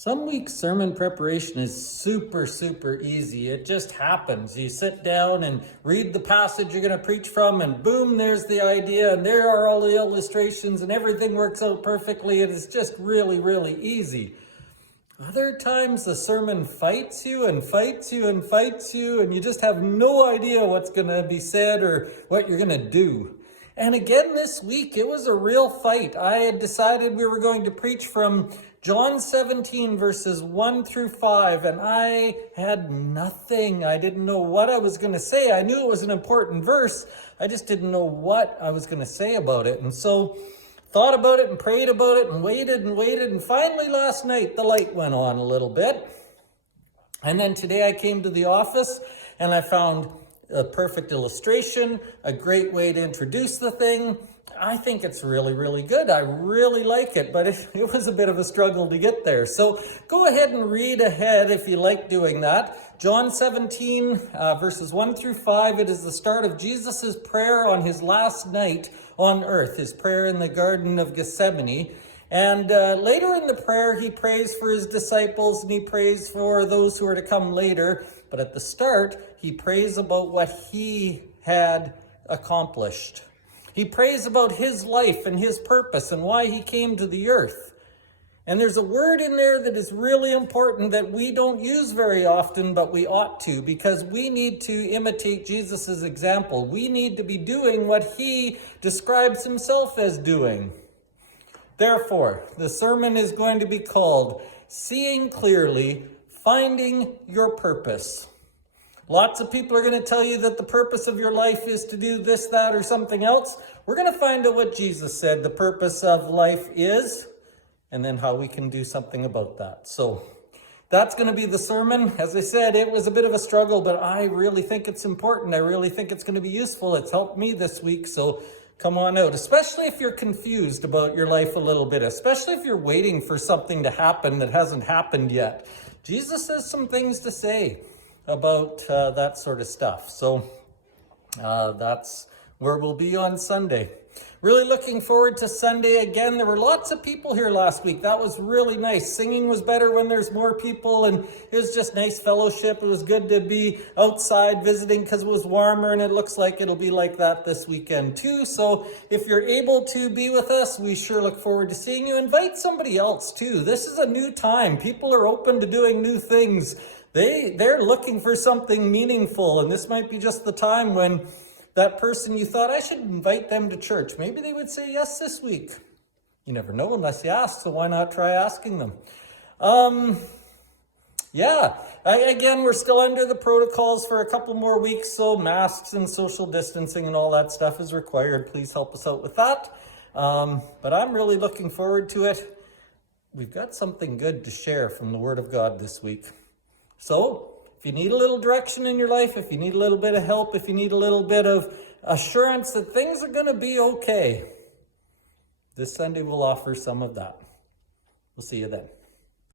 Some weeks sermon preparation is super easy. It just happens. You sit down and read the passage you're going to preach from, and boom, there's the idea, and there are all the illustrations, and everything works out perfectly. It is just really easy. Other times the sermon fights you, and you just have no idea what's going to be said or what you're going to do. And again this week, it was a real fight. I had decided we were going to preach from John 17 verses 1 through 5, and I had nothing. I didn't know what I was going to say. I knew it was an important verse. I just didn't know what I was going to say about it. And so thought about it and prayed about it and waited. And finally last night, the light went on a little bit. And then today I came to the office and I found a perfect illustration, a great way to introduce the thing. I think it's really good. I really like it, but it was a bit of a struggle to get there. So go ahead and read ahead if you like doing that. John 17, verses 1 through 5, it is the start of Jesus' prayer on his last night on earth, his prayer in the Garden of Gethsemane. And later in the prayer, he prays for his disciples and he prays for those who are to come later. But at the start, he prays about what he had accomplished. He prays about his life and his purpose and why he came to the earth. And there's a word in there that is really important that we don't use very often, but we ought to, because we need to imitate Jesus' example. We need to be doing what he describes himself as doing. Therefore, the sermon is going to be called Seeing Clearly, Finding Your Purpose. Lots of people are going to tell you that the purpose of your life is to do this, that, or something else. We're going to find out what Jesus said the purpose of life is, and then how we can do something about that. So that's going to be the sermon. As I said, it was a bit of a struggle, but I really think it's important. I really think it's going to be useful. It's helped me this week, so come on out, especially if you're confused about your life a little bit, especially if you're waiting for something to happen that hasn't happened yet. Jesus has some things to say about that sort of stuff. So that's where we'll be on Sunday. Really looking forward to Sunday again. There were lots of people here last week. That was really nice. Singing was better when there's more people, and it was just nice fellowship. It was good to be outside visiting because it was warmer, and it looks like it'll be like that this weekend too. So if you're able to be with us, we sure look forward to seeing you. Invite somebody else too. This is a new time. People are open to doing new things. They're looking for something meaningful, and this might be just the time when that person you thought, I should invite them to church. Maybe they would say yes this week. You never know unless you ask, so why not try asking them? Again, we're still under the protocols for a couple more weeks, so masks and social distancing and all that stuff is required. Please help us out with that. But I'm really looking forward to it. We've got something good to share from the Word of God this week. So, if you need a little direction in your life, if you need a little bit of help, if you need a little bit of assurance that things are going to be okay, this Sunday we'll offer some of that. We'll see you then.